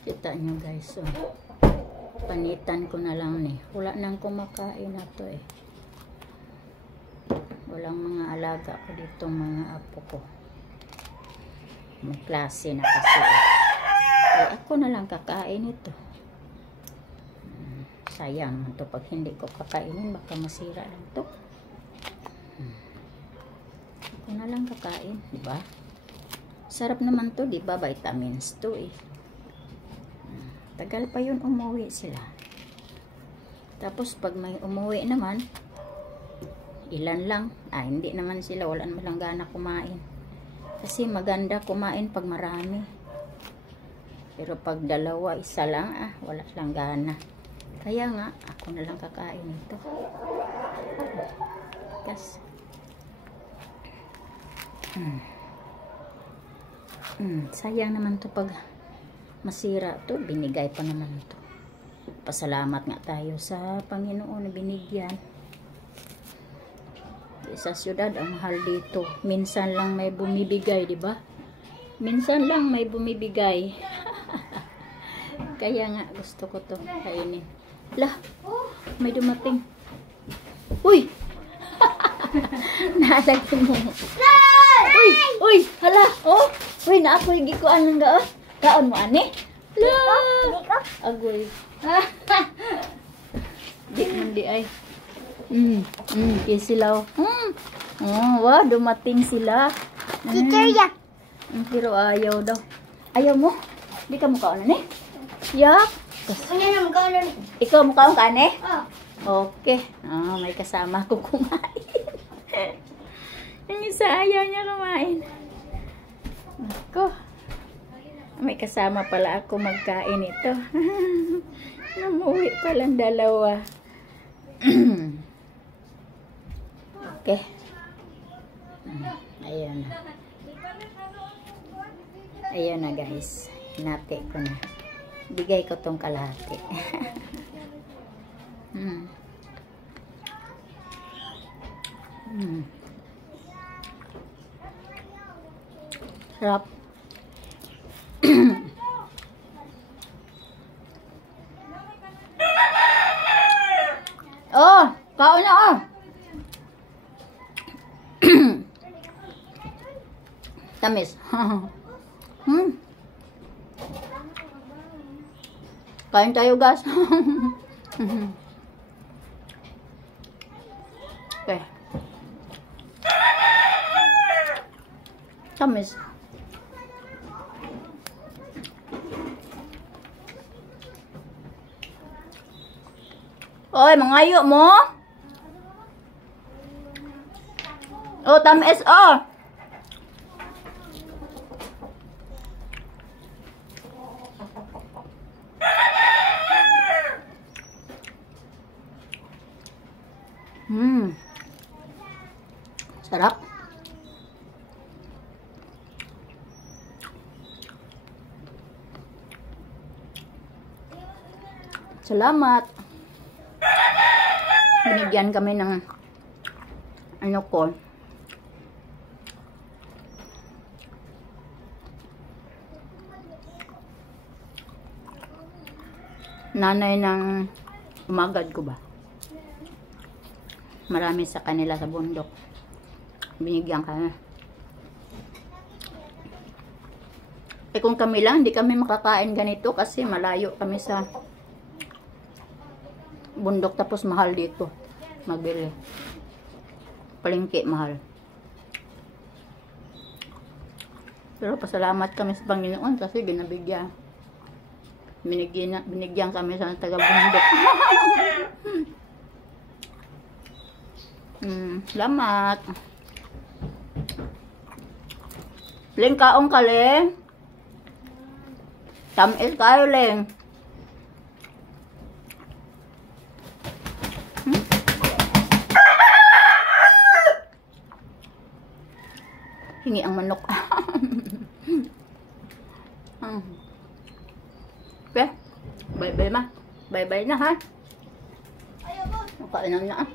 Kita nyo guys, so panitan ko na lang ni. Wala nang kumakain na to eh. Walang mga alaga ko dito, mga apo ko. May klase na kasi eh. Kaya ako na lang kakain ito. Sayang to pag hindi ko kakainin, baka masira lang to. Ako na lang kakain, di ba? Sarap naman to, di ba? Vitamins to eh. Tagal pa yun umuwi sila. Tapos pag may umuwi naman, ilan lang. Hindi naman sila, wala naman gana kumain. Kasi maganda kumain pag marami. Pero pag dalawa, isa lang, wala lang gana. Kaya nga, ako na lang kakain ito. Kasi sayang naman to pag masira to, binigay pa naman ito. Pasalamat nga tayo sa Panginoon na binigyan. Sa syudad ang mahal dito. Minsan lang may bumibigay, di ba? Minsan lang may bumibigay. Kaya nga gusto ko to kainin. Lah, may dumating. Uy! Naalagin mo. Uy! Uy! Hala! Oh! Uy, naapoy gikuan ng gaon. Kaon mo, ane? Lah! Agoy. Di man di ay. Kisilaw. Oh, wow, dumating sila. Teacher ya. Pero ayaw daw. Ayaw mo? Di ka mukhaon, ane? Yak! Ano na mukhaon na? Ikaw mukhaon ka, ane? Oh. Okay. May kasama ko kumain. Yung isa ayaw niya kumain. Ako. May kasama pala ako magkain ito. Namuwi palang dalawa. Okay. Ayan na. Ayan na guys. Hinati ko na. Bigay ko tong kalahati. Sarap. Oh, kaon na oh. Tamis. Kain tayo guys. Okay. Tamis. Oy, mangayo mo. Oh, tamis oh. Sarap. Salamat. Binigyan kami ng ano ko. Nanay ng umagad ko ba? Marami sa kanila sa bundok. Binigyan kami. Kung kami lang, hindi kami makakain ganito kasi malayo kami sa bundok tapos mahal dito. Magbili. Palengke mahal. Pero pasalamat kami sa Panginoon kasi ginabigyan. Binigyan kami sa taga-bundok. Salamat. Leng kaong ka, Leng. Tamis kayo, Leng. Hingi ang manok. Okay. Bye-bye ma. Bye-bye na ha. Makain na.